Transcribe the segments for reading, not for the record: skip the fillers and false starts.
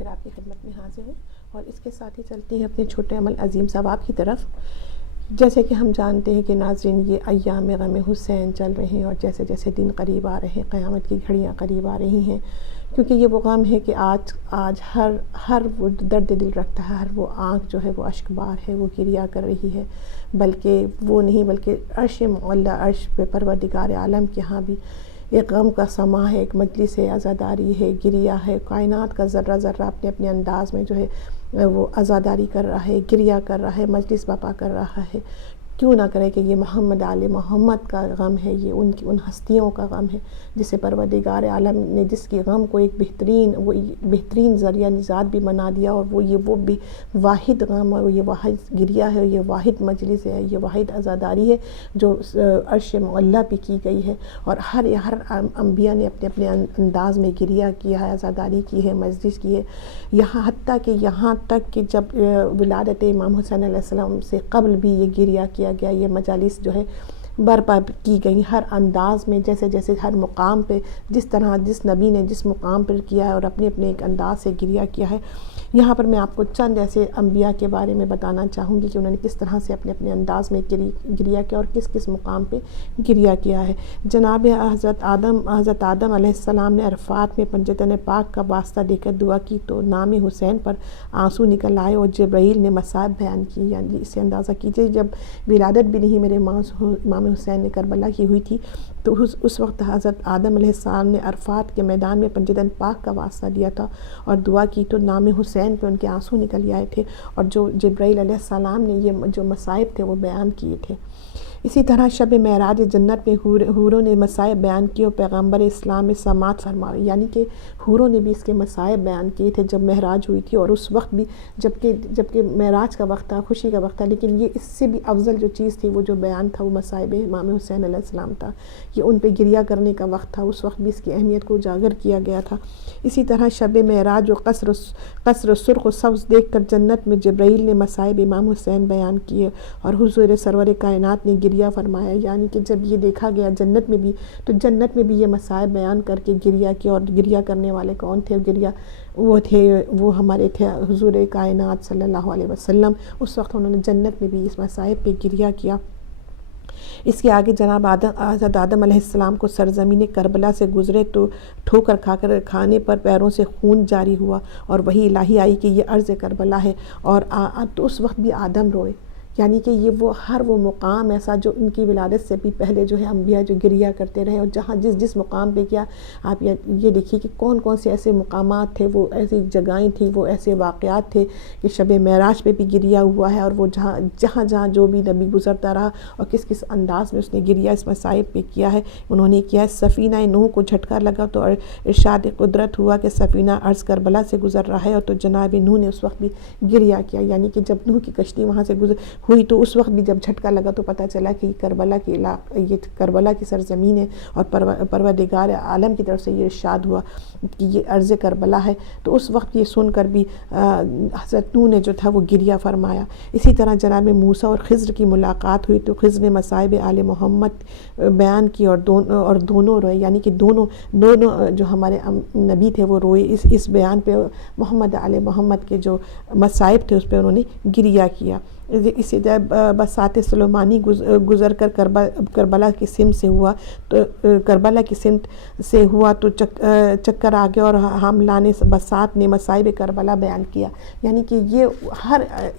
پھر آپ کی خدمت میں حاضر ہیں اور اس کے ساتھ ہی چلتے ہیں اپنے چھوٹے عمل عظیم ثواب کی طرف. جیسے کہ ہم جانتے ہیں کہ ناظرین یہ ایام غم حسین چل رہے ہیں اور جیسے جیسے دن قریب آ رہے ہیں، قیامت کی گھڑیاں قریب آ رہی ہیں، کیونکہ یہ وہ غم ہے کہ آج ہر وہ درد دل رکھتا ہے، ہر وہ آنکھ جو ہے وہ اشک بار ہے، وہ گریہ کر رہی ہے. بلکہ وہ نہیں، بلکہ عرش معلیٰ، عرش پہ پروردگار عالم کے ہاں بھی ایک غم کا سما ہے، ایک مجلس عزاداری ہے، گریہ ہے. کائنات کا ذرہ ذرہ اپنے اپنے انداز میں جو ہے وہ عزاداری کر رہا ہے، گریہ کر رہا ہے، مجلس برپا کر رہا ہے. کیوں نہ کرے کہ یہ محمد آل محمد کا غم ہے، یہ ان ہستیوں کا غم ہے جسے پروردگار عالم نے جس کی غم کو ایک بہترین ذریعہ نجات بھی بنا دیا، اور وہ بھی واحد غم ہے، یہ واحد گریہ ہے، یہ واحد مجلس ہے، یہ واحد عزاداری ہے جو عرش معلیٰ پہ کی گئی ہے. اور ہر انبیاء نے اپنے اپنے انداز میں گریہ کیا ہے، عزاداری کی ہے، مجلس کی ہے. یہاں تک کہ جب ولادت امام حسین علیہ السلام سے قبل بھی یہ گریہ کیا گیا، یہ مجالس جو ہے برپا کی گئی ہر انداز میں، جیسے جیسے ہر مقام پہ جس طرح جس نبی نے جس مقام پر کیا ہے اور اپنے اپنے ایک انداز سے گریہ کیا ہے. یہاں پر میں آپ کو چند ایسے انبیاء کے بارے میں بتانا چاہوں گی کہ انہوں نے کس طرح سے اپنے اپنے انداز میں گریہ کیا اور کس کس مقام پہ گریہ کیا ہے. جناب حضرت آدم علیہ السلام نے عرفات میں پنجتن پاک کا واسطہ دے کر دعا کی تو نام حسین پر آنسو نکل آئے اور جبرائیل نے مصائب بیان کی. یعنی اس سے اندازہ کیجئے جب ولادت بھی نہیں میرے امام حسین نے کربلا کی ہوئی تھی، تو اس وقت حضرت آدم علیہ السلام نے عرفات کے میدان میں پنجتن پاک کا واسطہ دیا تھا اور دعا کی تو نام حسین پہ ان کے آنسو نکل آئے تھے، اور جو جبرائیل علیہ السلام نے یہ جو مصائب تھے وہ بیان کیے تھے. اسی طرح شب معراج جنت میں حوروں نے مصائب بیان کیے اور پیغمبر اسلام میں سماعت فرمائی. یعنی کہ حوروں نے بھی اس کے مصائب بیان کیے تھے جب معراج ہوئی تھی، اور اس وقت بھی جبکہ معراج کا وقت تھا، خوشی کا وقت تھا، لیکن یہ اس سے بھی افضل جو چیز تھی وہ جو بیان تھا وہ مصائب امام حسین علیہ السلام تھا. یہ ان پہ گریہ کرنے کا وقت تھا، اس وقت بھی اس کی اہمیت کو اجاگر کیا گیا تھا. اسی طرح شب معراج و قصر سرخ و سبز دیکھ کر جنت میں جبرائیل نے مصائب امام حسین بیان کیے اور حضور سرور کائنات نے گریہ فرمایا. یعنی کہ جب یہ دیکھا گیا جنت میں بھی، تو جنت میں بھی یہ مصائب بیان کر کے گریہ کیا. اور گریہ کرنے والے کون تھے؟ وہ ہمارے تھے حضور کائنات صلی اللہ علیہ وسلم. اس وقت انہوں نے جنت میں بھی اس مصائب پہ گریہ کیا. اس کے آگے جناب حضرت آدم علیہ السلام کو سرزمین کربلا سے گزرے تو ٹھوکر کھانے پر پیروں سے خون جاری ہوا اور وہی الہی آئی کہ یہ عرض کربلا ہے. اور تو اس وقت بھی آدم روئے. یعنی کہ یہ ہر وہ مقام ایسا جو ان کی ولادت سے بھی پہلے جو ہے انبیاء جو گریہ کرتے رہے، اور جہاں جس مقام پہ کیا، آپ یہ دیکھیے کہ کون سے ایسے مقامات تھے، وہ ایسی جگہیں تھیں، وہ ایسے واقعات تھے کہ شب معراج پہ بھی گریہ ہوا ہے. اور وہ جہاں جو بھی نبی گزرتا رہا اور کس انداز میں اس نے گریہ اس مصائب پہ کیا ہے، انہوں نے کیا ہے. سفینہ نوح کو جھٹکا لگا تو ارشاد قدرت ہوا کہ سفینہ عرض کربلا سے گزر رہا ہے، اور تو جناب نوح نے اس وقت بھی گریہ کیا. یعنی کہ جب نوح کی کشتی وہاں سے ہوئی تو اس وقت بھی جب جھٹکا لگا تو پتہ چلا کہ یہ کربلا کی سرزمین ہے، اور پروردگار عالم کی طرف سے یہ ارشاد ہوا کہ یہ عرض کربلا ہے. تو اس وقت یہ سن کر بھی حضرت نوح نے جو تھا وہ گریہ فرمایا. اسی طرح جناب موسیٰ اور خضر کی ملاقات ہوئی تو خضر نے مصائب آل محمد بیان کی اور دونوں روئے. یعنی کہ دونوں جو ہمارے نبی تھے وہ روئے. اس بیان پہ محمد آل محمد کے جو مصائب تھے اس پہ انہوں نے گریہ کیا. اسی طرح بساط سلیمانی گزر کر کربلا کی سمت سے ہوا تو چکر آ گیا اور حاملان بساط نے مصائب کربلا بیان کیا. یعنی کہ یہ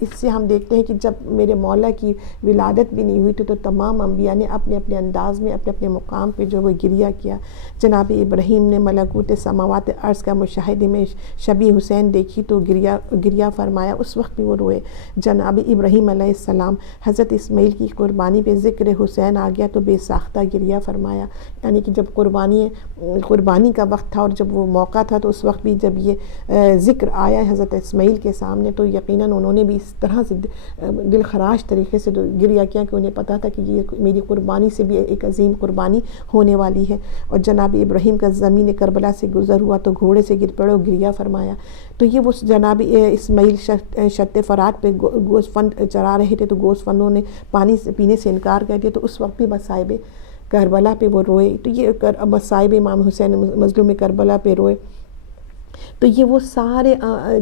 اس سے ہم دیکھتے ہیں کہ جب میرے مولا کی ولادت بھی نہیں ہوئی تھی تو تمام انبیاء نے اپنے اپنے انداز میں اپنے اپنے مقام پہ جو وہ گریہ کیا. جناب ابراہیم نے ملکوت سماوات ارض کا مشاہدے میں شبی حسین دیکھی تو گریہ فرمایا. اس وقت بھی وہ روئے. جناب ابراہیم علیہ السلام حضرت اسماعیل کی قربانی پہ ذکر حسین آ گیا تو بے ساختہ گریہ فرمایا. یعنی کہ جب قربانی کا وقت تھا اور جب وہ موقع تھا تو اس وقت بھی جب یہ ذکر آیا حضرت اسماعیل کے سامنے تو یقیناً انہوں نے بھی اس طرح سے دل خراش طریقے سے گریہ کیا کہ انہیں پتا تھا کہ یہ میری قربانی سے بھی ایک عظیم قربانی ہونے والی ہے. اور جناب ابراہیم کا زمین کربلا سے گزر ہوا تو گھوڑے سے گر پڑے اور گریہ فرمایا. تو یہ وہ جناب اسماعیل شط فرات پہ گوشت فند چرا رہے تھے تو گوشت فندوں نے پانی پینے سے انکار کر دیا تو اس وقت بھی مصائب کربلا پہ وہ روئے. تو یہ مصائب امام حسین مظلوم کربلا پہ روئے. تو یہ وہ سارے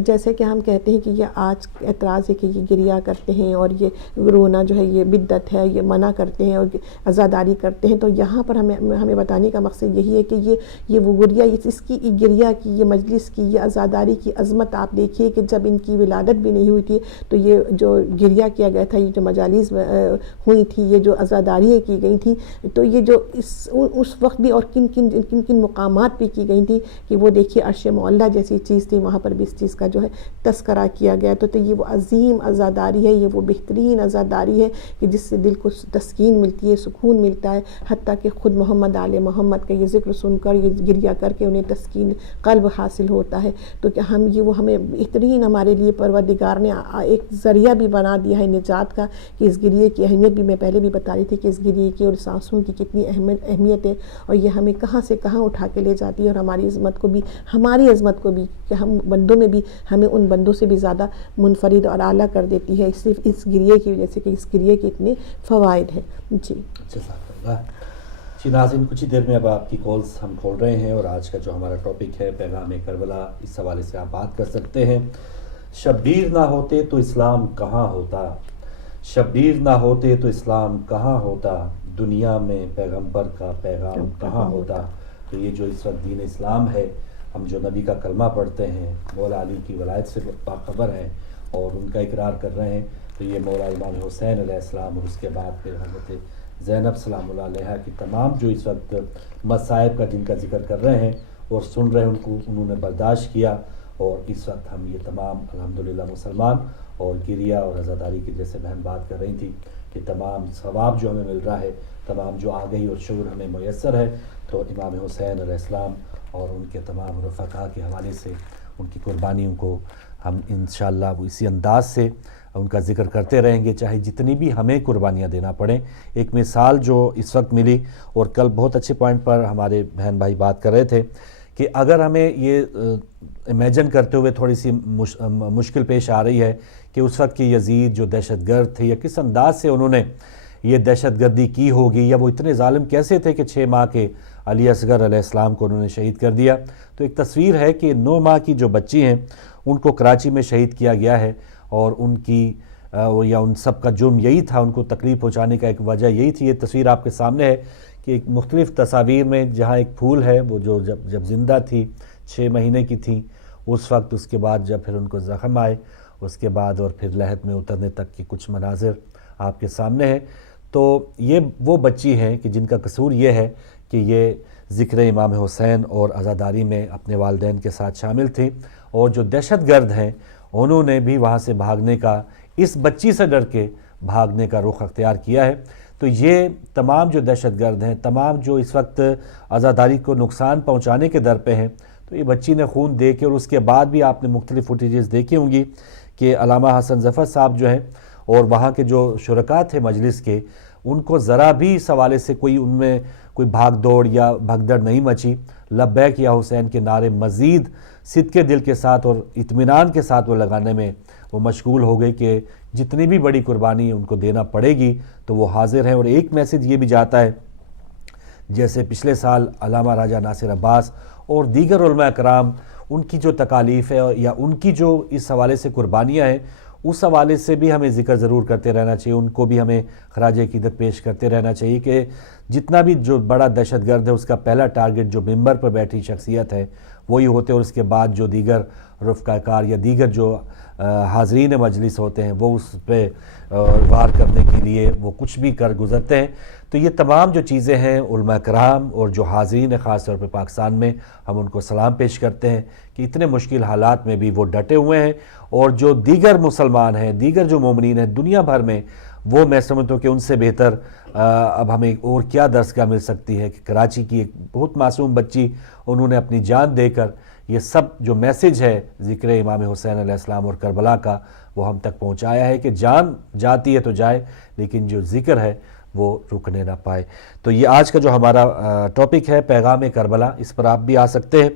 جیسے کہ ہم کہتے ہیں کہ یہ آج اعتراض ہے کہ یہ گریا کرتے ہیں اور یہ رونا جو ہے یہ بدعت ہے، یہ منع کرتے ہیں اور عزاداری کرتے ہیں، تو یہاں پر ہمیں بتانے کا مقصد یہی ہے کہ یہ وہ گریا، اس کی گریا کی، یہ مجلس کی، یہ عزاداری کی عظمت آپ دیکھیے کہ جب ان کی ولادت بھی نہیں ہوئی تھی تو یہ جو گریا کیا گیا تھا، یہ جو مجالس ہوئی تھی، یہ جو عزاداریاں کی گئی تھیں، تو یہ جو اس وقت بھی اور کن کن مقامات پہ کی گئی تھیں کہ وہ دیکھیے عرش معلیٰ جیسی چیز تھی، وہاں پر بھی اس چیز کا جو ہے تذکرہ کیا گیا۔ تو یہ وہ عظیم عزاداری ہے، یہ وہ بہترین عزاداری ہے کہ جس سے دل کو تسکین ملتی ہے، سکون ملتا ہے، حتیٰ کہ خود محمد آل محمد کا یہ ذکر سن کر، یہ گریہ کر کے انہیں تسکین قلب حاصل ہوتا ہے۔ تو کہ وہ ہمیں بہترین، ہمارے لیے پروردگار نے ایک ذریعہ بھی بنا دیا ہے نجات کا، کہ اس گریے کی اہمیت بھی میں پہلے بھی بتا رہی تھی کہ اس گریے کی اور اس آنسوں کی کتنی اہمیت ہے، اور یہ ہمیں کہاں سے کہاں اٹھا کے لے جاتی ہے، اور ہماری عظمت کو بھی کہ ہم بندوں میں بھی ہمیں ان بندوں سے بھی زیادہ منفرد اور اعلیٰ کر دیتی ہے، صرف اس گریے کی وجہ سے کہ اس گریے کے اتنے فوائد ہیں۔ جزاک اللہ۔ جی ناظرین، کچھ ہی دیر میں اب آپ کی کالز ہم کھول رہے ہیں، اور آج کا جو ہمارا ٹاپک ہے پیغام کربلا، اس حوالے سے آپ بات کر سکتے ہیں۔ شبیر نہ ہوتے تو اسلام کہاں ہوتا، شبیر نہ ہوتے تو اسلام کہاں ہوتا، دنیا میں پیغمبر کا پیغام کہاں ہوتا۔ تو یہ جو اس وقت دین اسلام ہے، ہم جو نبی کا کلمہ پڑھتے ہیں، مولا علی کی ولایت سے باخبر ہیں اور ان کا اقرار کر رہے ہیں، تو یہ مولا امام حسین علیہ السلام اور اس کے بعد پھر حضرت زینب سلام اللہ علیہ کی تمام جو اس وقت مصائب کا جن کا ذکر کر رہے ہیں اور سن رہے ہیں، انہوں نے برداشت کیا، اور اس وقت ہم یہ تمام الحمدللہ مسلمان، اور گریہ اور عزاداری کی جیسے بہن بات کر رہی تھی کہ تمام ثواب جو ہمیں مل رہا ہے، تمام جو آگہی اور شعور ہمیں میسر ہے، تو امام حسین علیہ السلام اور ان کے تمام رفقا کے حوالے سے ان کی قربانیوں کو ہم انشاءاللہ اسی انداز سے ان کا ذکر کرتے رہیں گے، چاہے جتنی بھی ہمیں قربانیاں دینا پڑیں۔ ایک مثال جو اس وقت ملی، اور کل بہت اچھے پوائنٹ پر ہمارے بہن بھائی بات کر رہے تھے کہ اگر ہمیں یہ امیجن کرتے ہوئے تھوڑی سی مشکل پیش آ رہی ہے کہ اس وقت کی یزید جو دہشت گرد تھے، یا کس انداز سے انہوں نے یہ دہشت گردی کی ہوگی، یا وہ اتنے ظالم کیسے تھے کہ 6 ماہ کے علی اصغر علیہ السلام کو انہوں نے شہید کر دیا۔ تو ایک تصویر ہے کہ 9 ماہ کی جو بچی ہیں ان کو کراچی میں شہید کیا گیا ہے، اور ان کی یا ان سب کا جرم یہی تھا، ان کو تکلیف پہنچانے کا ایک وجہ یہی تھی۔ یہ تصویر آپ کے سامنے ہے کہ ایک مختلف تصاویر میں جہاں ایک پھول ہے، وہ جو جب زندہ تھی 6 مہینے کی تھی اس وقت، اس کے بعد جب پھر ان کو زخم آئے اس کے بعد، اور پھر لحد میں اترنے تک کی کچھ مناظر آپ کے سامنے ہیں۔ تو یہ وہ بچی ہیں کہ جن کا قصور یہ ہے کہ یہ ذکر امام حسین اور عزاداری میں اپنے والدین کے ساتھ شامل تھیں، اور جو دہشت گرد ہیں انہوں نے بھی وہاں سے بھاگنے کا، اس بچی سے ڈر کے بھاگنے کا رخ اختیار کیا ہے۔ تو یہ تمام جو دہشت گرد ہیں، تمام جو اس وقت عزاداری کو نقصان پہنچانے کے در پہ ہیں، تو یہ بچی نے خون دے کے، اور اس کے بعد بھی آپ نے مختلف فوٹیجز دیکھی ہوں گی کہ علامہ حسن ظفر صاحب جو ہیں اور وہاں کے جو شرکاء تھے مجلس کے، ان کو ذرا بھی اس حوالے سے کوئی ان میں کوئی بھاگ دوڑ یا بھگدڑ نہیں مچی۔ لبیک یا حسین کے نعرے مزید صدقے دل کے ساتھ اور اطمینان کے ساتھ وہ لگانے میں وہ مشغول ہو گئے کہ جتنی بھی بڑی قربانی ان کو دینا پڑے گی تو وہ حاضر ہیں۔ اور ایک میسیج یہ بھی جاتا ہے، جیسے پچھلے سال علامہ راجہ ناصر عباس اور دیگر علماء کرام، ان کی جو تکالیف ہے یا ان کی جو اس حوالے سے قربانیاں ہیں، اس حوالے سے بھی ہمیں ذکر ضرور کرتے رہنا چاہیے، ان کو بھی ہمیں خراج عقیدت پیش کرتے رہنا چاہیے کہ جتنا بھی جو بڑا دہشت گرد ہے اس کا پہلا ٹارگٹ جو ممبر پر بیٹھی شخصیت ہے وہی ہوتے، اور اس کے بعد جو دیگر رفقہ کار یا دیگر جو حاضرین مجلس ہوتے ہیں وہ اس پہ وار کرنے کے لیے وہ کچھ بھی کر گزرتے ہیں۔ تو یہ تمام جو چیزیں ہیں، علماء کرام اور جو حاضرین خاص طور پہ پاکستان میں، ہم ان کو سلام پیش کرتے ہیں کہ اتنے مشکل حالات میں بھی وہ ڈٹے ہوئے ہیں، اور جو دیگر مسلمان ہیں، دیگر جو مومنین ہیں دنیا بھر میں، وہ میں سمجھتا ہوں کہ ان سے بہتر اب ہمیں اور کیا درسگاہ مل سکتی ہے کہ کراچی کی ایک بہت معصوم بچی، انہوں نے اپنی جان دے کر یہ سب جو میسیج ہے ذکر امام حسین علیہ السلام اور کربلا کا وہ ہم تک پہنچایا ہے کہ جان جاتی ہے تو جائے، لیکن جو ذکر ہے وہ رکنے نہ پائے۔ تو یہ آج کا جو ہمارا ٹاپک ہے پیغام کربلا، اس پر آپ بھی آ سکتے ہیں،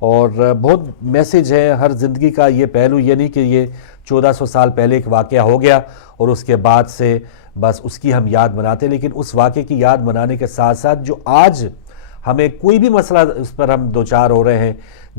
اور بہت میسیج ہے ہر زندگی کا۔ یہ پہلو یہ نہیں کہ یہ 1400 سال پہلے ایک واقعہ ہو گیا اور اس کے بعد سے بس اس کی ہم یاد مناتے، لیکن اس واقعے کی یاد منانے کے ساتھ ساتھ جو آج ہمیں کوئی بھی مسئلہ اس پر ہم دوچار ہو رہے ہیں،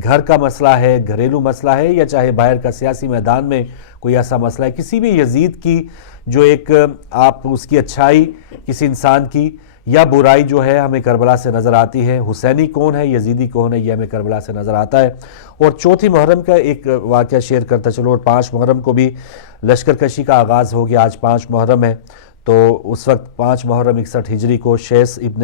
گھر کا مسئلہ ہے، گھریلو مسئلہ ہے، یا چاہے باہر کا سیاسی میدان میں کوئی ایسا مسئلہ ہے، کسی بھی یزید کی جو ایک آپ اس کی اچھائی کسی انسان کی یا برائی جو ہے ہمیں کربلا سے نظر آتی ہے. حسینی کون ہے، یزیدی کون ہے، یہ ہمیں کربلا سے نظر آتا ہے. اور چوتھی محرم کا ایک واقعہ شیئر کرتا چلو، اور 5 محرم کو بھی لشکر کشی کا آغاز ہو گیا. آج 5 محرم ہے، تو اس وقت 5 محرم 61 ہجری کو شیس ابن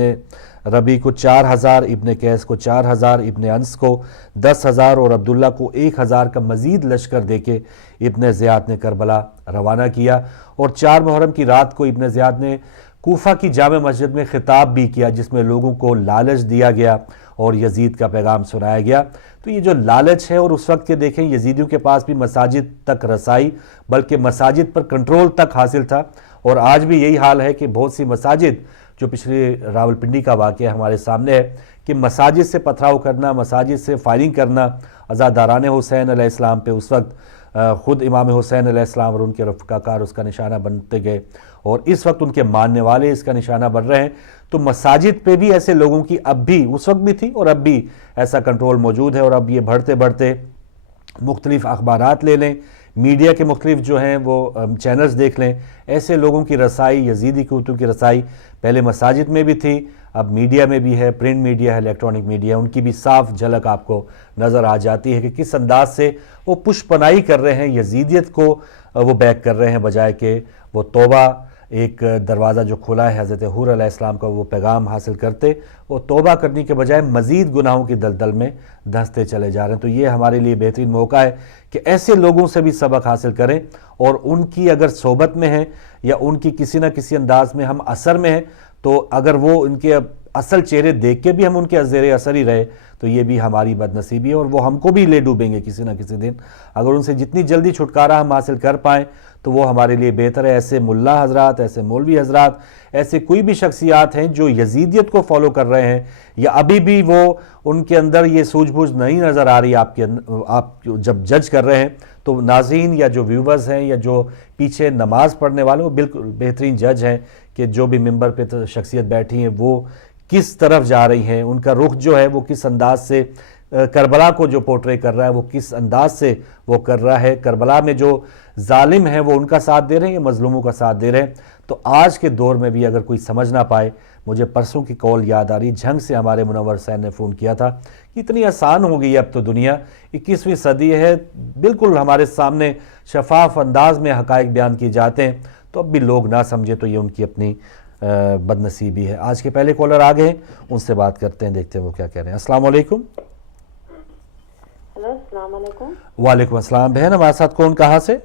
ربی کو 4000، ابن قیس کو 4000، ابن انس کو 10,000 اور عبداللہ کو 1000 کا مزید لشکر دے کے ابن زیاد نے کربلا روانہ کیا. اور 4 محرم کی رات کو ابن زیاد نے کوفہ کی جامع مسجد میں خطاب بھی کیا، جس میں لوگوں کو لالچ دیا گیا اور یزید کا پیغام سنایا گیا. تو یہ جو لالچ ہے، اور اس وقت کے دیکھیں یزیدیوں کے پاس بھی مساجد تک رسائی، بلکہ مساجد پر کنٹرول تک حاصل تھا. اور آج بھی یہی حال ہے کہ بہت سی مساجد، جو پچھلے راولپنڈی کا واقعہ ہمارے سامنے ہے کہ مساجد سے پتھراؤ کرنا، مساجد سے فائرنگ کرنا عزاداران حسین علیہ السلام پہ، اس وقت خود امام حسین علیہ السلام اور ان کے رفقاکار اس کا نشانہ بنتے گئے، اور اس وقت ان کے ماننے والے اس کا نشانہ بن رہے ہیں. تو مساجد پہ بھی ایسے لوگوں کی اب بھی، اس وقت بھی تھی اور اب بھی ایسا کنٹرول موجود ہے. اور اب یہ بڑھتے بڑھتے مختلف اخبارات لے لیں، میڈیا کے مختلف جو ہیں وہ چینلز دیکھ لیں، ایسے لوگوں کی رسائی، یزیدی قوتوں کی رسائی پہلے مساجد میں بھی تھی، اب میڈیا میں بھی ہے، پرنٹ میڈیا ہے، الیکٹرانک میڈیا، ان کی بھی صاف جھلک آپ کو نظر آ جاتی ہے کہ کس انداز سے وہ پشپنائی کر رہے ہیں، یزیدیت کو وہ بیک کر رہے ہیں، بجائے کہ وہ توبہ ایک دروازہ جو کھلا ہے حضرت حور علیہ السلام کا وہ پیغام حاصل کرتے، وہ توبہ کرنے کے بجائے مزید گناہوں کی دلدل میں دھنستے چلے جا رہے ہیں. تو یہ ہمارے لیے بہترین موقع ہے کہ ایسے لوگوں سے بھی سبق حاصل کریں، اور ان کی اگر صحبت میں ہیں یا ان کی کسی نہ کسی انداز میں ہم اثر میں ہیں، تو اگر وہ ان کے اصل چہرے دیکھ کے بھی ہم ان کے زیر اثر ہی رہے تو یہ بھی ہماری بد نصیبی ہے، اور وہ ہم کو بھی لے ڈوبیں گے کسی نہ کسی دن. اگر ان سے جتنی جلدی چھٹکارا ہم حاصل کر پائیں تو وہ ہمارے لیے بہتر ہے. ایسے ملا حضرات، ایسے مولوی حضرات، ایسے کوئی بھی شخصیات ہیں جو یزیدیت کو فالو کر رہے ہیں، یا ابھی بھی وہ ان کے اندر یہ سوجھ بوجھ نہیں نظر آ رہی آپ جب جج کر رہے ہیں، تو ناظرین یا جو ویورز ہیں یا جو پیچھے نماز پڑھنے والے، وہ بالکل بہترین جج ہیں کہ جو بھی ممبر پہ شخصیت بیٹھی ہیں وہ کس طرف جا رہی ہیں، ان کا رخ جو ہے وہ کس انداز سے کربلا کو جو پورٹرے کر رہا ہے وہ کس انداز سے وہ کر رہا ہے. کربلا میں جو ظالم ہیں وہ ان کا ساتھ دے رہے ہیں یا مظلوموں کا ساتھ دے رہے ہیں. تو آج کے دور میں بھی اگر کوئی سمجھ نہ پائے، مجھے پرسوں کی کال یاد آ رہی، جھنگ سے ہمارے منور حسین نے فون کیا تھا کہ اتنی آسان ہو گئی اب تو دنیا، 21ویں صدی ہے، بالکل ہمارے سامنے شفاف انداز میں حقائق بیان کیے جاتے ہیں، تو اب بھی لوگ نہ سمجھے تو یہ ان کی اپنی بد نصیبی ہے. آج کے پہلے کالر آ گئے ہیں، ان سے بات کرتے ہیں، دیکھتے ہیں وہ کیا کہہ رہے ہیں. السلام علیکم. ہیلو، السلام علیکم. وعلیکم السلام. بہن ہمارے ساتھ کون، کہاں سے؟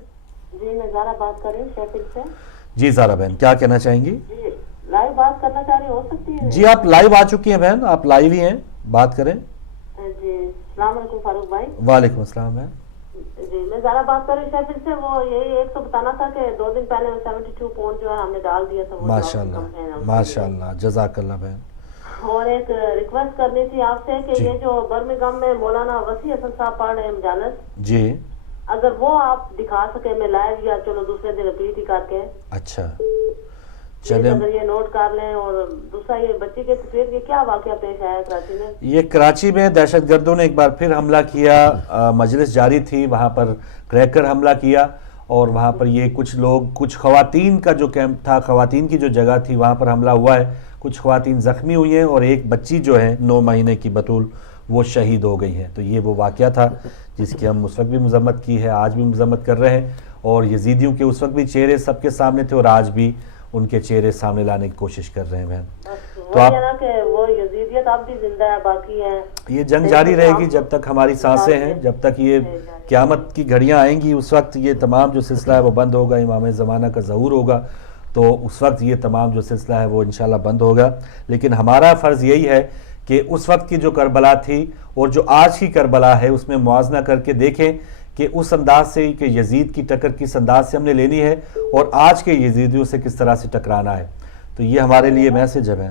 جی میں زارا بات کر رہی ہوں شیفیلڈ سے. جی زارا بہن، کیا کہنا چاہیں گی؟ جی لائیو بات کرنا چاہ رہی، ہو سکتی ہے؟ جی آپ لائیو آ چکی ہیں بہن، آپ لائیو ہی ہیں، بات کریں. جی السلام علیکم فاروق بھائی. وعلیکم السلام بہن. جی میں زارا بات کر رہی ہوں شیفیلڈ سے. وہ یہی ایک تو بتانا تھا کہ 2 دن پہلے 72 پاؤنڈ جو ہے ہم نے ڈال دیا تھا. ماشاء اللہ ماشاء اللہ، جزاک اللہ بہن. اور ایک ریکویسٹ کرنی تھی آپ سے کہ یہ جو برمنگھم میں مولانا وسیع حسن صاحب پڑھ رہے ہیں مجالس، جی اگر وہ آپ دکھا سکے میں لائیو یا چلو دوسرے دن ریپیٹ ہی کر کے، اچھا چلیں. اگر یہ نوٹ کر لیں. اور دوسرا یہ بچی کے تصویر کے کیا واقعہ پیش آیا کراچی میں؟ یہ کراچی میں دہشت گردوں نے ایک بار پھر حملہ کیا، مجلس جاری تھی، وہاں پر کریکر حملہ کیا، اور وہاں پر یہ کچھ لوگ، کچھ خواتین کا جو کیمپ تھا، خواتین کی جو جگہ تھی، وہاں پر حملہ ہوا ہے، کچھ خواتین زخمی ہوئی ہیں، اور ایک بچی جو ہے 9 مہینے کی بطول وہ شہید ہو گئی ہے. تو یہ وہ واقعہ تھا جس کی ہم اس وقت بھی مذمت کی ہے، آج بھی مذمت کر رہے ہیں، اور یزیدیوں کے اس وقت بھی چہرے سب کے سامنے تھے اور آج بھی ان کے چہرے سامنے لانے کی کوشش کر رہے ہیں بہن. تو آپ کہ وہ یزیدیت اب بھی زندہ ہے، باقی ہے، یہ جنگ جاری رہے گی جب تک ہماری سانسیں ہیں، جب تک یہ قیامت کی گھڑیاں آئیں گی، اس وقت یہ تمام جو سلسلہ ہے وہ بند ہوگا، امام زمانہ کا ظہور ہوگا، تو اس وقت یہ تمام جو سلسلہ ہے وہ انشاءاللہ بند ہوگا. لیکن ہمارا فرض یہی ہے کہ اس وقت کی جو کربلا تھی اور جو آج کی کربلا ہے اس میں موازنہ کر کے دیکھیں کہ اس انداز سے کہ یزید کی ٹکر کس انداز سے ہم نے لینی ہے اور آج کے یزیدیوں سے کس طرح سے ٹکرانا ہے. تو یہ ہمارے لیے میسج ہے.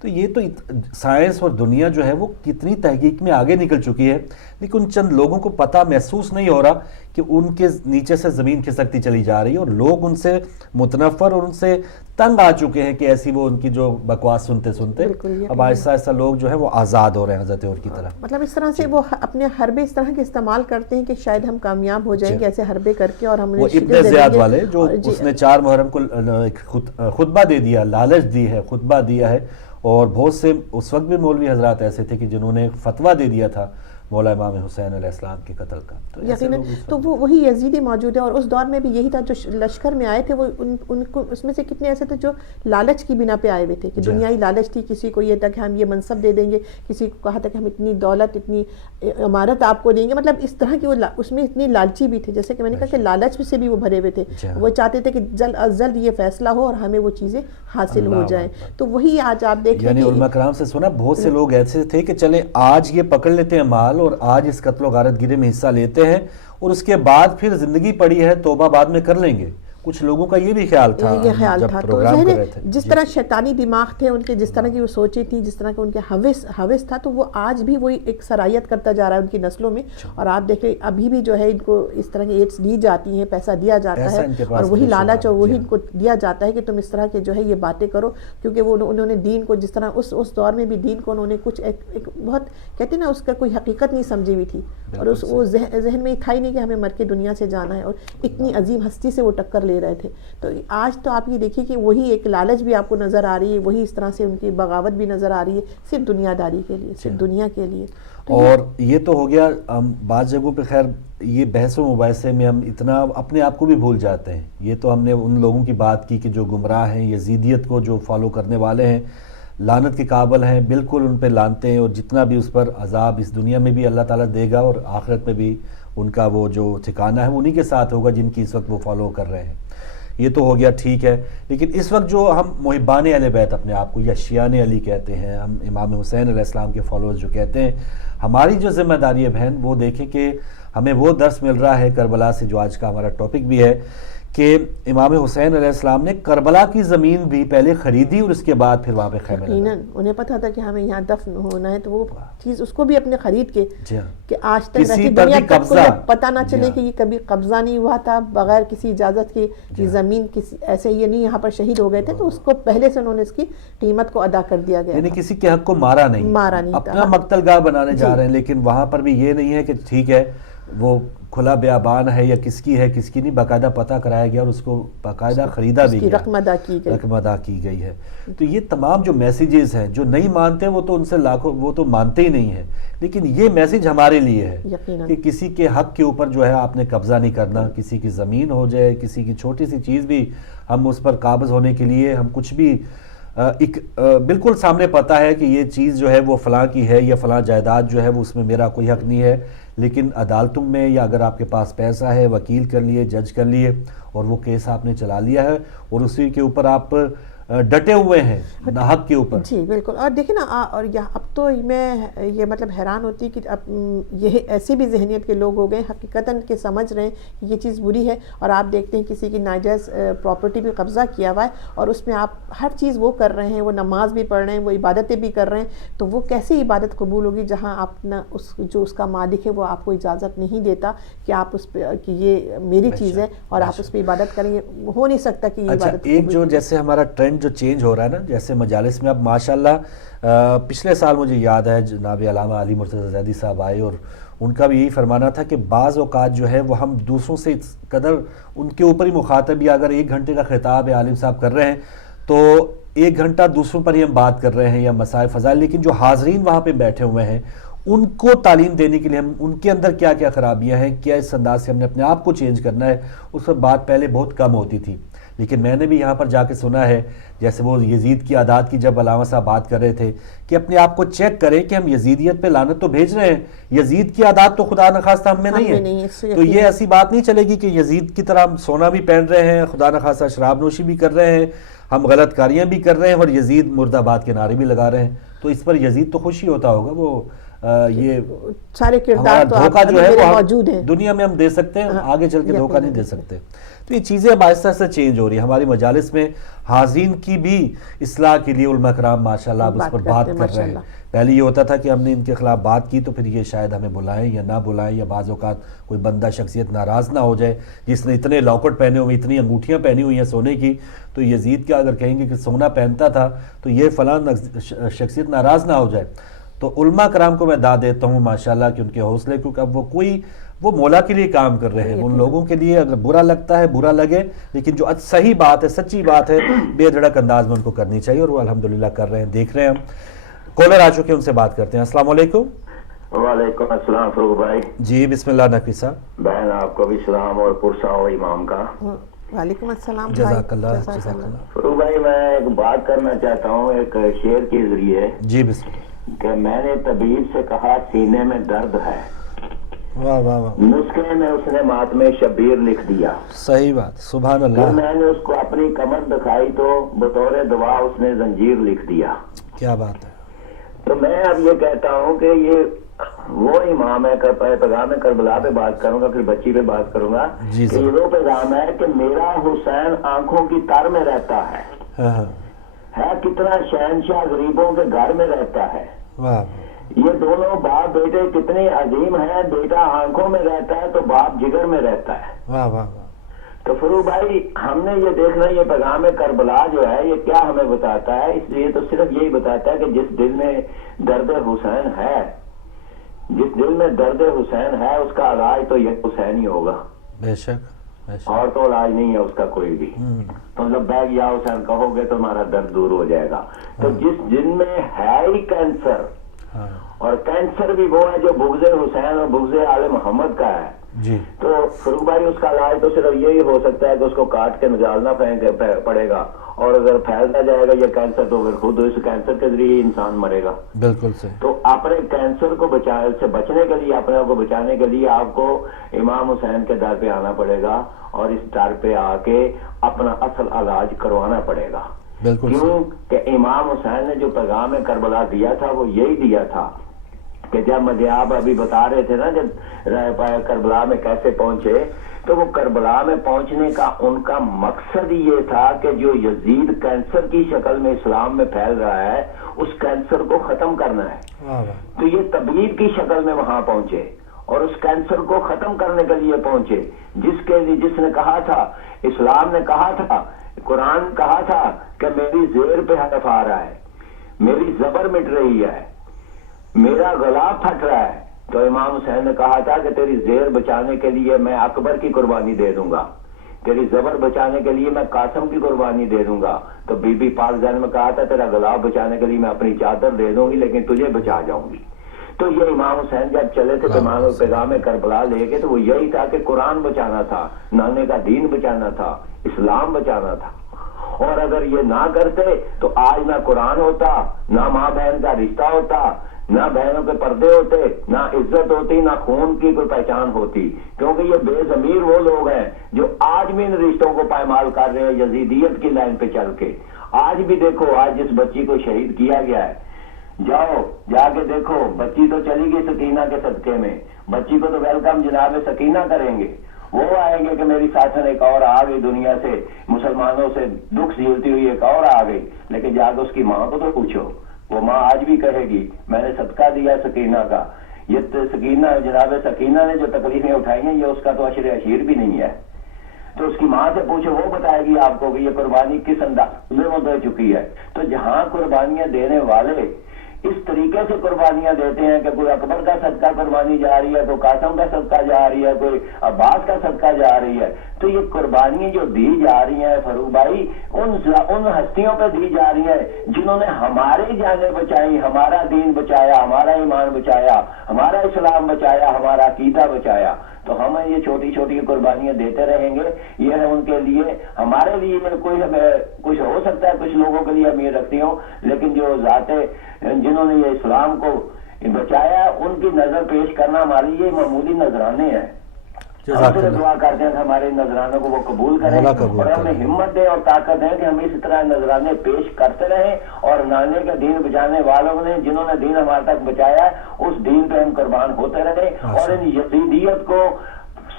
تو یہ تو سائنس اور دنیا جو ہے وہ کتنی تحقیق میں آگے نکل چکی ہے، لیکن چند لوگوں کو پتہ محسوس نہیں ہو رہا کہ ان کے نیچے سے زمین کھسکتی چلی جا رہی ہے، اور لوگ ان سے متنفر اور ان سے تنگ آ چکے ہیں کہ ایسی وہ ان کی جو بکواس سنتے سنتے اب آہستہ آہستہ لوگ جو ہے وہ آزاد ہو رہے ہیں حضرت اور کی طرح. مطلب اس طرح سے وہ اپنے حربے اس طرح کے استعمال کرتے ہیں کہ شاید ہم کامیاب ہو جائیں گے ایسے حربے کر کے، اور ہم وہ ابن زیاد والے جو اس نے 4 محرم کو خطبہ دے دیا، لالچ دی ہے، خطبہ دیا ہے، اور بہت سے اس وقت بھی مولوی حضرات ایسے تھے کہ جنہوں نے فتویٰ دے دیا تھا مولا امام حسین علیہ السلام کے قتل کا. یقیناً تو وہ وہی یزیدی موجود ہے، اور اس دور میں بھی یہی تھا. جو لشکر میں آئے تھے وہ ان کو اس میں سے کتنے ایسے تھے جو لالچ کی بنا پہ آئے ہوئے تھے کہ دنیائی لالچ تھی. کسی کو یہ تھا کہ ہم یہ منصب دے دیں گے، کسی کو کہا تھا کہ ہم اتنی دولت اتنی عمارت آپ کو دیں گے. مطلب اس طرح کی وہ اس میں اتنی لالچی بھی تھے، جیسے کہ میں نے کہا کہ لالچ سے بھی وہ بھرے ہوئے تھے. وہ چاہتے تھے کہ جلد از جلد یہ فیصلہ ہو اور ہمیں وہ چیزیں حاصل ہو جائیں. تو وہی آج آپ دیکھیں یعنی علماء کرام سے سنا بہت سے لوگ ایسے تھے کہ چلے آج یہ پکڑ لیتے ہیں مال اور آج اس قتل و غارت گیری میں حصہ لیتے ہیں، اور اس کے بعد پھر زندگی پڑی ہے توبہ بعد میں کر لیں گے. کچھ لوگوں کا یہ بھی خیال تھا جب پروگرام کر رہے تھے. جس طرح شیطانی دماغ تھے ان کے، جس طرح کی وہ سوچیں تھی، جس طرح کے ان کے حوث تھا، تو وہ آج بھی وہی ایک سرایت کرتا جا رہا ہے ان کی نسلوں میں. اور آپ دیکھیں ابھی بھی جو ہے ان کو اس طرح کی ایڈس دی جاتی ہیں، پیسہ دیا جاتا ہے، اور وہی لالچ اور وہی ان کو دیا جاتا ہے کہ تم اس طرح کے جو ہے یہ باتیں کرو. کیونکہ وہ انہوں نے دین کو جس طرح اس دور میں بھی دین کو انہوں نے کچھ ایک بہت کہتے ہیں نا اس کا کوئی حقیقت نہیں سمجھی ہوئی تھی، اور وہ ذہن میں تھا ہی نہیں کہ ہمیں مر کے دنیا سے جانا ہے. اور اتنی عظیم ہستی سے وہ ٹکر لے رہے تھے. تو آج تو آپ یہ دیکھیے کہ وہی ایک لالچ بھی آپ کو نظر آ رہی ہے، وہی اس طرح سے ان کی بغاوت بھی نظر آ رہی ہے، صرف دنیا داری کے لیے، صرف دنیا کے لیے. اور یہ تو ہو گیا بعض جگہوں پہ. خیر یہ بحث و مباحثے میں ہم اتنا اپنے آپ کو بھی بھول جاتے ہیں. یہ تو ہم نے ان لوگوں کی بات کی کہ جو گمراہ ہیں، یزیدیت کو جو فالو کرنے والے ہیں، لعنت کے قابل ہیں، بالکل ان پہ لانتے ہیں، اور جتنا بھی اس پر عذاب اس دنیا میں بھی اللہ تعالیٰ دے گا اور آخرت میں بھی ان کا وہ جو ٹھکانہ ہے انہی کے ساتھ ہوگا جن کی اس وقت وہ فالو کر رہے ہیں. یہ تو ہو گیا ٹھیک ہے. لیکن اس وقت جو ہم محبان اہل بیت اپنے آپ کو یا شیعان علی کہتے ہیں، ہم امام حسین علیہ السلام کے فالوورز جو کہتے ہیں، ہماری جو ذمہ داری ہے بہن وہ دیکھیں کہ ہمیں وہ درس مل رہا ہے کربلا سے جو آج کا ہمارا ٹاپک بھی ہے کہ امام حسین علیہ السلام نے کربلا کی زمین بھی پہلے خریدی اور اس کے بعد پھر وہاں پہ خیمہ لگایا. یقیناً انہیں پتا تھا کہ ہمیں یہاں دفن ہونا ہے، تو وہ چیز اس کو بھی اپنے خرید کے کہ آج تک رہتی دنیا تک کو پتہ نہ چلے کہ یہ کبھی قبضہ نہیں ہوا تھا بغیر کسی اجازت کے. یہ زمین کسی ایسے یہ نہیں یہاں پر شہید ہو گئے تھے، تو اس کو پہلے سے انہوں نے اس کی قیمت کو ادا کر دیا گیا، یعنی کسی کے حق کو مارا نہیں، اپنا مقتل گاہ بنانے جا رہے ہیں. لیکن وہاں پر بھی یہ نہیں ہے کہ ٹھیک ہے وہ کھلا بیابان ہے یا کس کی ہے کس کی نہیں، باقاعدہ پتہ کرایا گیا اور اس کو باقاعدہ خریدا بھی گیا، رقم ادا کی گئی ہے. تو یہ تمام جو میسیجز ہیں جو نہیں مانتے وہ تو ان سے لاکھوں وہ تو مانتے ہی نہیں ہیں. لیکن یہ میسیج ہمارے لیے ہے کہ کسی کے حق کے اوپر جو ہے آپ نے قبضہ نہیں کرنا. کسی کی زمین ہو جائے، کسی کی چھوٹی سی چیز بھی ہم اس پر قابض ہونے کے لیے ہم کچھ بھی بالکل سامنے پتہ ہے کہ یہ چیز جو ہے وہ فلاں کی ہے یا فلاں جائیداد جو ہے وہ اس میں میرا کوئی حق نہیں ہے، لیکن عدالتوں میں یا اگر آپ کے پاس پیسہ ہے وکیل کر لیے، جج کر لیے اور وہ کیس آپ نے چلا لیا ہے اور اسی کے اوپر آپ ڈٹے ہوئے ہیں ناحق کے اوپر. جی بالکل. اور دیکھیں نا اور اب تو میں یہ مطلب حیران ہوتی کہ اب یہ ایسی بھی ذہنیت کے لوگ ہو گئے حقیقتاً کہ سمجھ رہے ہیں کہ یہ چیز بری ہے. اور آپ دیکھتے ہیں کسی کی ناجائز پراپرٹی بھی قبضہ کیا ہوا ہے اور اس میں آپ ہر چیز وہ کر رہے ہیں، وہ نماز بھی پڑھ رہے ہیں، وہ عبادتیں بھی کر رہے ہیں. تو وہ کیسے عبادت قبول ہوگی جہاں آپ نہ جو اس کا مالک ہے وہ آپ کو اجازت نہیں دیتا کہ آپ اس پہ کہ یہ میری چیز ہے اور آپ اس پہ عبادت کریں. یہ ہو نہیں سکتا کہ یہ عبادت. ایک جو جیسے ہمارا ٹرینڈ جو چینج ہو رہا ہے نا، جیسے مجالس میں اب ماشاءاللہ پچھلے سال مجھے یاد ہے جناب علامہ علی مرتضی زیدی صاحب آئے اور ان کا بھی یہی فرمانا تھا کہ بعض اوقات جو ہے وہ ہم دوسروں سے قدر ان کے اوپر ہی مخاطب، یا اگر 1 گھنٹے کا خطاب ہے عالم صاحب کر رہے ہیں تو 1 گھنٹہ دوسروں پر ہی ہم بات کر رہے ہیں یا مسائل فضائل، لیکن جو حاضرین وہاں پہ بیٹھے ہوئے ہیں ان کو تعلیم دینے کے لیے ہم ان کے اندر کیا کیا خرابیاں ہیں، کیا اس انداز سے ہم نے اپنے آپ کو چینج کرنا ہے، اس پر بات پہلے بہت کم ہوتی تھی. لیکن میں نے بھی یہاں پر جا کے سنا ہے جیسے وہ یزید کی عادات کی جب علامہ صاحب بات کر رہے تھے کہ اپنے آپ کو چیک کریں کہ ہم یزیدیت پہ لعنت تو بھیج رہے ہیں، یزید کی عادات تو خدا نخواستہ ہم میں نہیں ہے. تو یہ ایسی بات نہیں چلے گی کہ یزید کی طرح ہم سونا بھی پہن رہے ہیں، خدا نخواستہ شراب نوشی بھی کر رہے ہیں، ہم غلط کاریاں بھی کر رہے ہیں اور یزید مرد آباد کے نعرے بھی لگا رہے ہیں. تو اس پر یزید تو خوشی ہوتا ہوگا، وہ یہ سارے کردار تو دھوکہ جو ہے وہ موجود ہیں دنیا میں ہم دے سکتے ہیں، آگے چل کے دھوکہ نہیں دے سکتے. تو یہ چیزیں اب آہستہ آہستہ چینج ہو رہی ہیں. ہماری مجالس میں حاضرین کی بھی اصلاح کے لیے علماء کرام ماشاءاللہ اب اس پر بات کر رہے ہیں. پہلے یہ ہوتا تھا کہ ہم نے ان کے خلاف بات کی تو پھر یہ شاید ہمیں بلائیں یا نہ بلائیں، یا بعض اوقات کوئی بندہ شخصیت ناراض نہ ہو جائے جس نے اتنے لاکٹ پہنے ہوئے، اتنی انگوٹھیاں پہنی ہوئی ہیں سونے کی، تو یزید کیا اگر کہیں گے کہ سونا پہنتا تھا تو یہ فلاں شخصیت ناراض نہ ہو جائے. تو علماء کرام کو میں داد دیتا ہوں ماشاءاللہ کہ ان کے حوصلے، کیونکہ اب وہ مولا کے لیے کام کر رہے ہیں. ان لوگوں کے لیے اگر برا لگتا ہے برا لگے، لیکن جو صحیح بات ہے، سچی بات ہے، بے دھڑک انداز میں ان کو کرنی چاہیے، اور وہ الحمدللہ کر رہے ہیں. دیکھ رہے ہیں ہم کالر آ چکے ہیں، ان سے بات کرتے ہیں. السلام علیکم. وعلیکم السلام فروغ بھائی. جی بسم اللہ نقوی صاحب. بہن آپ کو بھی سلام اور پرسا ہو امام کا. وعلیکم السلام. جزاک اللہ. جزاک اللہ. فروغ بھائی میں ایک بات کرنا چاہتا ہوں ایک شعر کے ذریعے. جی بسم اللہ. کہ میں نے طبیب سے کہا سینے میں درد ہے، واہ واہ واہ، نسخے میں اس نے ماتم شبیر لکھ دیا. صحیح بات، سبحان پھر اللہ. میں نے اس کو اپنی کمر دکھائی تو بطور دعا اس نے زنجیر لکھ دیا. کیا بات ہے. تو میں اب یہ کہتا ہوں کہ یہ وہ امام ہے، پیغام کربلا پہ بات کروں گا، پھر بچی پہ بات کروں گا، جی کہ یہ وہ پیغام ہے کہ میرا حسین آنکھوں کی تر میں رہتا ہے، ہے کتنا شہنشاہ غریبوں کے گھر میں رہتا ہے. واہ. یہ دونوں باپ بیٹے کتنے عظیم ہیں، بیٹا آنکھوں میں رہتا ہے تو باپ جگر میں رہتا ہے. واہ واہ واہ. تو فروغ بھائی ہم نے یہ دیکھنا، یہ پیغام کربلا جو ہے یہ کیا ہمیں بتاتا ہے؟ اس لیے تو صرف یہی بتاتا ہے کہ جس دل میں درد حسین ہے، جس دل میں درد حسین ہے اس کا علاج تو یہ حسین ہی ہوگا. بے شک بے شک. اور تو علاج نہیں ہے اس کا کوئی بھی. تو لبیک یا حسین کہو گے تو ہمارا درد دور ہو جائے گا. تو جس جن میں ہے ہی کینسر، اور کینسر بھی وہ ہے جو بغض حسین اور بغض آل محمد کا ہے، جی تو فروغ بھائی اس کا علاج تو صرف یہی ہو سکتا ہے کہ اس کو کاٹ کے نکالنا پڑے گا، اور اگر پھیلتا جائے گا یہ کینسر تو پھر خود اس کینسر کے ذریعے انسان مرے گا. بالکل صحیح. تو اپنے کینسر کو سے بچنے کے لیے، اپنے آپ کو بچانے کے لیے آپ کو امام حسین کے در پہ آنا پڑے گا، اور اس در پہ آ کے اپنا اصل علاج کروانا پڑے گا. بالکل کیوں کہ امام حسین نے جو پیغام کربلا دیا تھا وہ یہی دیا تھا کہ جب مجھے آپ ابھی بتا رہے تھے نا جب کربلا میں کیسے پہنچے، تو وہ کربلا میں پہنچنے کا ان کا مقصد یہ تھا کہ جو یزید کینسر کی شکل میں اسلام میں پھیل رہا ہے اس کینسر کو ختم کرنا ہے. تو یہ طبیب کی شکل میں وہاں پہنچے اور اس کینسر کو ختم کرنے کے لیے پہنچے، جس نے کہا تھا، اسلام نے کہا تھا، قرآن کہا تھا کہ میری زیر پہ حرف آ رہا ہے، میری زبر مٹ رہی ہے، میرا گلا پھٹ رہا ہے. تو امام حسین نے کہا تھا کہ تیری زیر بچانے کے لیے میں اکبر کی قربانی دے دوں گا، تیری زبر بچانے کے لیے میں قاسم کی قربانی دے دوں گا. تو بی بی پاک زین میں کہا تھا تیرا گلا بچانے کے لیے میں اپنی چادر دے دوں گی لیکن تجھے بچا جاؤں گی. تو یہ امام حسین جب چلے تھے پیغام کربلا لے کے تو وہ یہی تھا کہ قرآن بچانا تھا، نانے کا دین بچانا تھا، اسلام بچانا تھا. اور اگر یہ نہ کرتے تو آج نہ قرآن ہوتا، نہ ماں بہن کا رشتہ ہوتا، نہ بہنوں کے پردے ہوتے، نہ عزت ہوتی، نہ خون کی کوئی پہچان ہوتی. کیونکہ یہ بے ضمیر وہ لوگ ہیں جو آج بھی ان رشتوں کو پائمال کر رہے ہیں یزیدیت کی لائن پہ چل کے. آج بھی دیکھو، آج جس بچی کو شہید کیا گیا ہے، جاؤ جا کے دیکھو، بچی تو چلی گئی سکینہ کے صدقے میں، بچی کو تو ویلکم جناب سکینہ کریں گے، وہ آئیں گے کہ میری ساتھن ایک اور آ گئی دنیا سے، مسلمانوں سے دکھ جھیلتی ہوئی ایک اور آ گئی. لیکن جا کے اس کی ماں کو تو پوچھو، وہ ماں آج بھی کہے گی میں نے صدقہ دیا سکینہ کا. یہ سکینہ جناب سکینہ نے جو تکلیفیں اٹھائی ہیں یہ اس کا تو عشر عشیر بھی نہیں ہے. تو اس کی ماں سے پوچھو، وہ بتائے گی آپ کو کہ یہ قربانی کس انداز میں وہ دے چکی ہے. تو جہاں قربانیاں دینے والے اس طریقے سے قربانیاں دیتے ہیں کہ کوئی اکبر کا صدقہ قربانی جا رہی ہے، کوئی قاسم کا صدقہ جا رہی ہے، کوئی عباس کا صدقہ جا رہی ہے، تو یہ قربانیاں جو دی جا رہی ہیں فاروق بھائی ان ہستیوں پہ دی جا رہی ہیں جنہوں نے ہماری جانیں بچائی، ہمارا دین بچایا، ہمارا ایمان بچایا، ہمارا اسلام بچایا، ہمارا عقیدہ بچایا. تو ہم یہ چھوٹی چھوٹی قربانیاں دیتے رہیں گے. یہ ہے ان کے لیے، ہمارے لیے کوئی ہمیں کچھ ہو سکتا ہے، کچھ لوگوں کے لیے ہم یہ رکھتی ہوں، لیکن جو ذاتیں جنہوں نے یہ اسلام کو بچایا ان کی نظر پیش کرنا ہمارے لیے معمولی نذرانے ہیں. اور پھر دعا کرتے ہیں کہ ہمارے نذرانوں کو وہ قبول کریں اور ہمیں ہمت دے اور طاقت دیں کہ ہم اس طرح نذرانے پیش کرتے رہیں اور نانے کا دین بچانے والوں نے جنہوں نے دین ہمارے تک بچایا ہے اس دین پہ ہم قربان ہوتے رہیں اور ان یزیدیت کو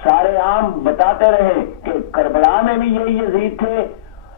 سارے عام بتاتے رہیں کہ کربلا میں بھی یہی یزید تھے،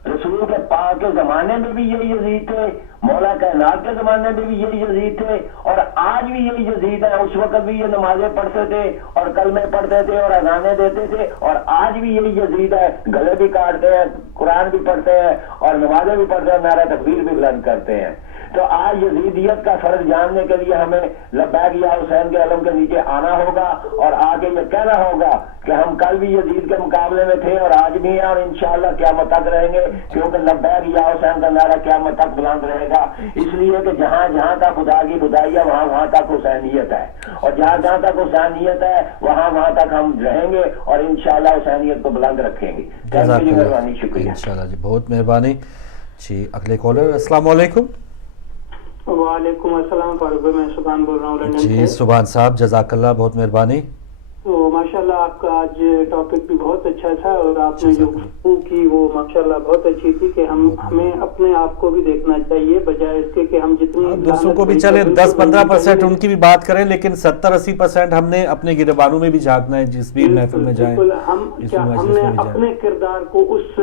رسول کے پاک کے زمانے میں بھی یہی یزید تھے، مولا کائنات کے زمانے میں بھی یہی یزید تھے اور آج بھی یہی یزید ہے۔ اس وقت بھی یہ نمازیں پڑھتے تھے اور کلمے پڑھتے تھے اور اذانیں دیتے تھے اور آج بھی یہی یزید ہے، گلے بھی کاٹتے ہیں، قرآن بھی پڑھتے ہیں اور نمازیں بھی پڑھتے ہیں، نعرہ تکبیر بھی بلند کرتے ہیں۔ تو آج یزیدیت کا فرق جاننے کے لیے ہمیں لبیک یا حسین کے علم کے نیچے آنا ہوگا اور آگے یہ کہنا ہوگا کہ ہم کل بھی یزید کے مقابلے میں تھے اور آج بھی ہیں اور انشاءاللہ قیامت تک رہیں گے، کیونکہ لبیک یا حسین کا نعرہ قیامت تک بلند رہے گا، اس لیے کہ جہاں جہاں تک خدا کی خدائی ہے وہاں وہاں تک حسینیت ہے اور جہاں جہاں تک حسینیت ہے وہاں وہاں تک ہم رہیں گے اور انشاءاللہ حسینیت کو بلند رکھیں گے۔ مہربانی، شکریہ۔ انشاءاللہ جی، بہت مہربانی جی۔ اگلے کالر، السلام علیکم۔ وعلیکم السلام فاروق بھائی، میں سبحان بول رہا ہوں لندن سے۔ جی سبحان صاحب، جزاک اللہ، بہت مہربانی۔ تو ماشاءاللہ آپ کا آج ٹاپک بھی بہت اچھا تھا اور آپ نے جو گفتگو کی وہ ماشاءاللہ بہت اچھی تھی کہ ہمیں اپنے آپ کو بھی دیکھنا چاہیے بجائے اس کے کہ ہم جتنی دوسروں کو بھی چلے 10-15% ان کی بھی بات کریں، لیکن 70-80% ہم نے اپنے گریبانوں میں بھی جھانکنا ہے جس بھی محفل میں جائیں۔ ہم نے اپنے کردار کو اس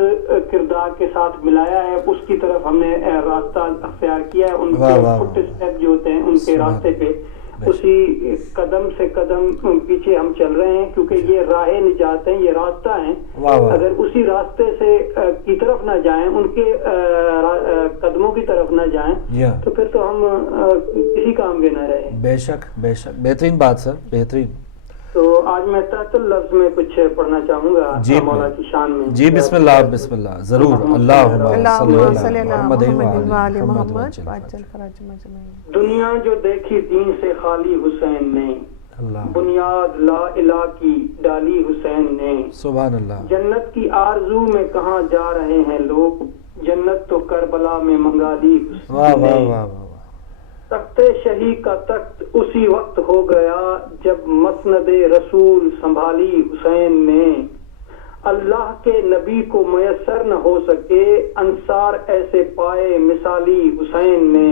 کردار کے ساتھ ملایا ہے، اس کی طرف ہم نے راستہ اختیار کیا ہے، ان کے فٹ اسٹیپ جو ہوتے ہیں ان کے راستے پہ اسی قدم سے قدم پیچھے ہم چل رہے ہیں، کیونکہ یہ راہ نجات ہیں، یہ راستہ ہیں۔ اگر اسی راستے سے کی طرف نہ جائیں، ان کے قدموں کی طرف نہ جائیں تو پھر تو ہم کسی کام کے نہ رہے۔ بے شک بے شک، بہترین بات سر، بہترین۔ تو آج میں تحت لفظ میں کچھ پڑھنا چاہوں گا مولا کی شان میں۔ جی بسم اللہ، بسم اللہ، ضرور۔ اللہم صلی علی محمد وآل محمد۔ دنیا جو دیکھی دین سے خالی حسین نے، بنیاد لا الہ کی ڈالی حسین نے، سبحان اللہ۔ جنت کی آرزو میں کہاں جا رہے ہیں لوگ، جنت تو کربلا میں منگا لی حسین نے۔ تخت شہی کا تخت اسی وقت ہو گیا جب مسند رسول سنبھالی حسین نے۔ اللہ کے نبی کو میسر نہ ہو سکے انصار ایسے پائے مثالی حسین نے۔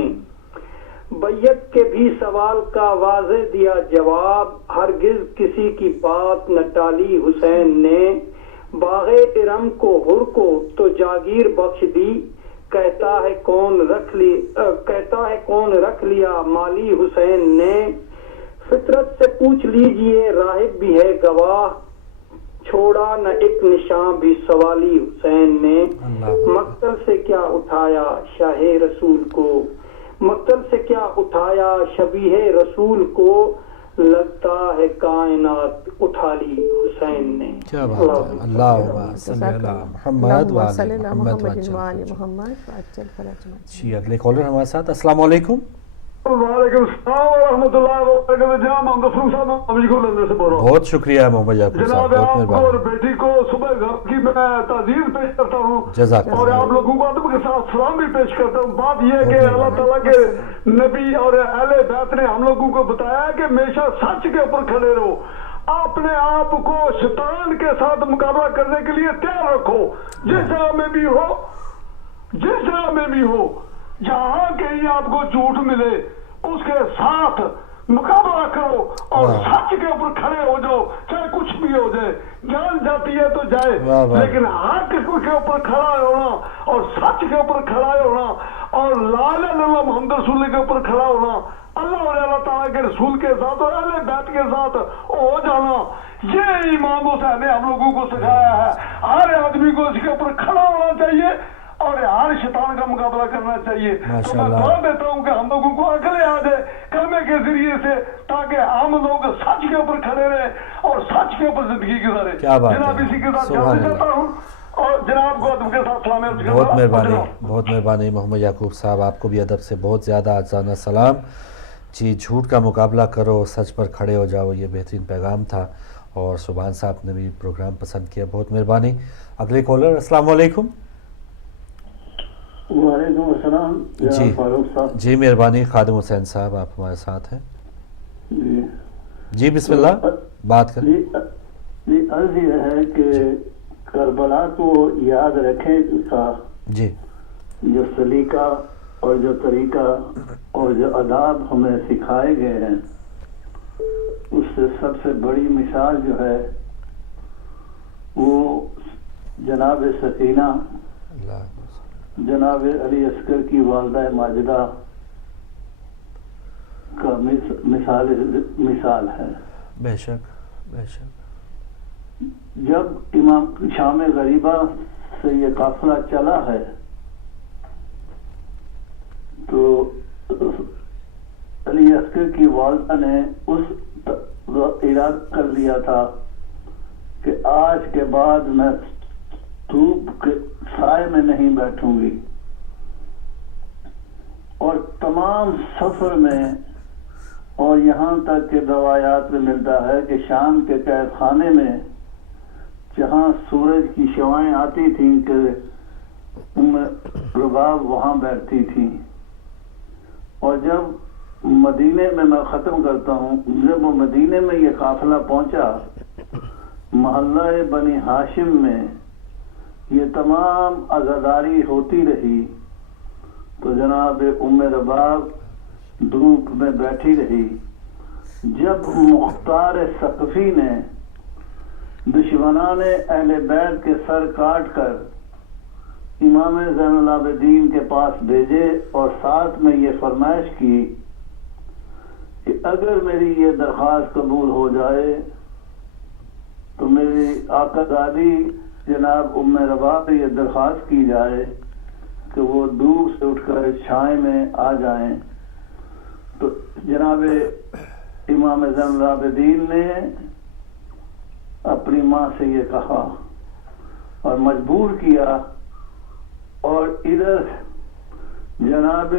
بیعت کے بھی سوال کا واضح دیا جواب، ہرگز کسی کی بات نہ ٹالی حسین نے۔ باغ ارم کو حر کو تو جاگیر بخش دی، کہتا ہے کون رکھ لیا مالی حسین نے۔ فطرت سے پوچھ لیجئے راہب بھی ہے گواہ، چھوڑا نہ ایک نشان بھی سوالی حسین نے۔ مقتل سے کیا اٹھایا شاہ رسول کو، مقتل سے کیا اٹھایا شبیہ رسول کو، لگتا ہے کائنات اٹھا لی حسین نے۔ کیا بات ہے، اللہم صلی علی محمد وآل محمد۔ جی اگلے کالر ہمارے ساتھ، السلام علیکم۔ وعلیکم السلام ورحمۃ اللہ وبرکاتہ۔ جناب محمد غفور صاحب، مجھے کو لندن سے بول رہا ہوں۔ بہت شکریہ محمد یعقوب صاحب، جناب بہت آپ کو اور مہربانی۔ بیٹی کو صبح گھر کی میں تعزیت پیش کرتا ہوں جزاک اور اللہ۔ آپ لوگوں کو ادب کے ساتھ سلام بھی پیش کرتا ہوں۔ بات یہ ہے کہ اللہ تعالیٰ کے نبی اور اہل بیت نے ہم لوگوں کو بتایا ہے کہ ہمیشہ سچ کے اوپر کھڑے رہو، اپنے آپ کو شیطان کے ساتھ مقابلہ کرنے کے لیے تیار رکھو، جس جگہ میں بھی ہو، جس جگہ میں بھی ہو، جہاں کہیں آپ کو جھوٹ ملے اس کے ساتھ مقابلہ کرو اور سچ کے اوپر کھڑے ہو جاؤ، چاہے کچھ بھی ہو جائے، جان جاتی ہے تو جائے، لیکن حق کے اوپر کھڑا ہونا اور سچ کے اوپر کھڑا ہونا اور لا الہ الا اللہ محمد رسول کے اوپر کھڑا ہونا، اللہ اور اللہ تعالیٰ کے رسول کے ساتھ اور اہل بیت کے ساتھ ہو جانا، یہ امام حسین نے ہم لوگوں کو سکھایا ہے۔ ہر آدمی کو اس کے اوپر کھڑا ہونا چاہیے اور ہر شیطان کا مقابلہ کرنا چاہیے۔ تو میں دعا دیتا ہوں کہ ہم لوگوں کو عقل آ جائے کلمے کے ذریعے سے، تاکہ ہم لوگ سچ کے اوپر کھڑے رہے اور سچ کے اوپر زندگی گزارے۔ جناب اسی کے ساتھ جانا چاہتا ہوں اور جناب کو ادب کے ساتھ سلام عرض کرتا ہوں۔ بہت مہربانی، بہت مہربانی محمد یعقوب صاحب، آپ کو بھی ادب سے بہت زیادہ عاجزانہ سلام۔ جی جھوٹ کا مقابلہ کرو، سچ پر کھڑے ہو جاؤ، یہ بہترین پیغام تھا اور سبحان صاحب نے بھی پروگرام پسند کیا، بہت مہربانی۔ اگلے کالر، السلام علیکم۔ وعلیکم السلام جی فاروق صاحب۔ جی مہربانی، خادم حسین صاحب آپ ہمارے ساتھ ہیں۔ جی بسم اللہ، بات کریں۔ جی عرض یہ ہے کہ کربلا کو یاد رکھیں کا جی جو سلیقہ اور جو طریقہ اور جو آداب ہمیں سکھائے گئے ہیں، اس سے سب سے بڑی مثال جو ہے وہ جناب سکینہ، جناب علی اصغر کی والدہ ماجدہ کا مثال ہے۔ بے شک بے شک۔ جب امام شام غریبہ سے یہ قافلہ چلا ہے تو علی اصغر کی والدہ نے اس ارادہ کر لیا تھا کہ آج کے بعد میں دھوپ کے سائے میں نہیں بیٹھوں گی، اور تمام سفر میں اور یہاں تک کہ روایات میں ملتا ہے کہ شام کے قید خانے میں جہاں سورج کی شعائیں آتی تھیں کہ ام رباب وہاں بیٹھتی تھی، اور جب مدینے میں ختم کرتا ہوں، جب وہ مدینے میں یہ قافلہ پہنچا، محلہ بنی ہاشم میں یہ تمام عزاداری ہوتی رہی، تو جناب ام رباب دھوپ میں بیٹھی رہی۔ جب مختار ثقفی نے دشمنان اہل بیت کے سر کاٹ کر امام زین العابدین کے پاس بھیجے اور ساتھ میں یہ فرمائش کی کہ اگر میری یہ درخواست قبول ہو جائے تو میری آقا دادی جناب ام رباب سے یہ درخواست کی جائے کہ وہ دور سے اٹھ کر چھائے میں آ جائیں، تو جناب امام زین العابدین نے اپنی ماں سے یہ کہا اور مجبور کیا، اور ادھر جناب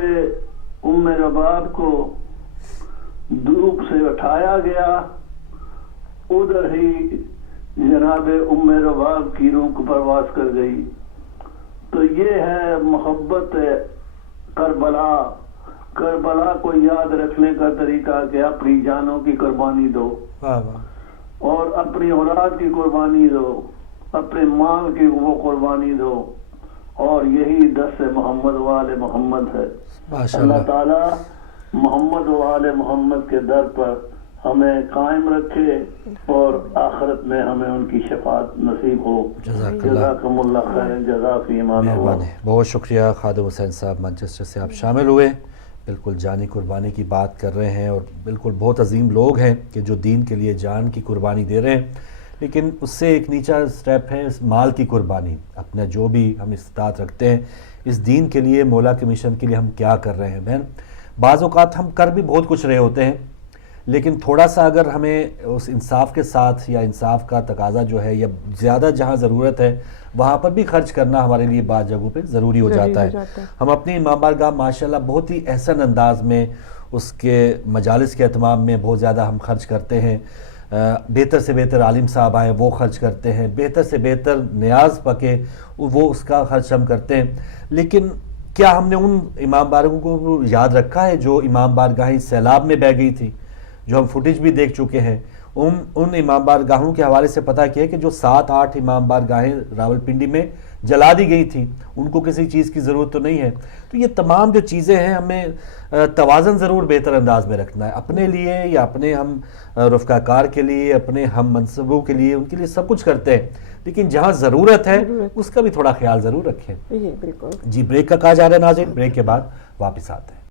ام رباب کو دھوپ سے اٹھایا گیا، ادھر ہی جناب ام رباب کی روح پرواز کر گئی۔ تو یہ ہے محبت کربلا، کربلا کو یاد رکھنے کا طریقہ کہ اپنی جانوں کی قربانی دو، اور اپنی اولاد کی قربانی دو، اپنے مال کی وہ قربانی دو، اور یہی دس محمد و آل محمد ہے۔ اللہ تعالی محمد و آل محمد کے در پر ہمیں قائم رکھے اور آخرت میں ہمیں ان کی شفاعت نصیب ہو۔ جزاکم اللہ خیر جزا فی امان اللہ۔ بہت شکریہ خادم حسین صاحب، مانچسٹر سے آپ شامل ہوئے، بالکل جانی قربانی کی بات کر رہے ہیں، اور بالکل بہت عظیم لوگ ہیں کہ جو دین کے لیے جان کی قربانی دے رہے ہیں، لیکن اس سے ایک نیچا سٹیپ ہے مال کی قربانی، اپنا جو بھی ہم استطاعت رکھتے ہیں اس دین کے لیے، مولا کے مشن کے لیے ہم کیا کر رہے ہیں۔ بہن بعض اوقات ہم کر بھی بہت کچھ رہے ہوتے ہیں، لیکن تھوڑا سا اگر ہمیں اس انصاف کے ساتھ، یا انصاف کا تقاضا جو ہے، یا زیادہ جہاں ضرورت ہے وہاں پر بھی خرچ کرنا ہمارے لیے بعض جگہوں پہ ضروری ہو جاتا ہے۔ ہم اپنی امام بارگاہ ماشاءاللہ بہت ہی احسن انداز میں اس کے مجالس کے اہتمام میں بہت زیادہ ہم خرچ کرتے ہیں، بہتر سے بہتر عالم صاحب آئیں وہ خرچ کرتے ہیں، بہتر سے بہتر نیاز پکے وہ اس کا خرچ ہم کرتے ہیں، لیکن کیا ہم نے ان امام بارگاہوں کو یاد رکھا ہے جو امام بارگاہیں سیلاب میں بہہ گئی تھی، جو ہم فوٹیج بھی دیکھ چکے ہیں؟ ان امام بارگاہوں کے حوالے سے پتہ کیا ہے کہ جو 7-8 امام بارگاہیں راولپنڈی میں جلا دی گئی تھیں، ان کو کسی چیز کی ضرورت تو نہیں ہے۔ تو یہ تمام جو چیزیں ہیں ہمیں توازن ضرور بہتر انداز میں رکھنا ہے، اپنے لیے یا اپنے ہم رفقا کار کے لیے، اپنے ہم منصبوں کے لیے، ان کے لیے سب کچھ کرتے ہیں، لیکن جہاں ضرورت ہے اس کا بھی تھوڑا خیال ضرور رکھیں۔ بالکل جی بریک کا کہا جا رہا ہے ناظرین، بریک کے بعد واپس آتے ہیں۔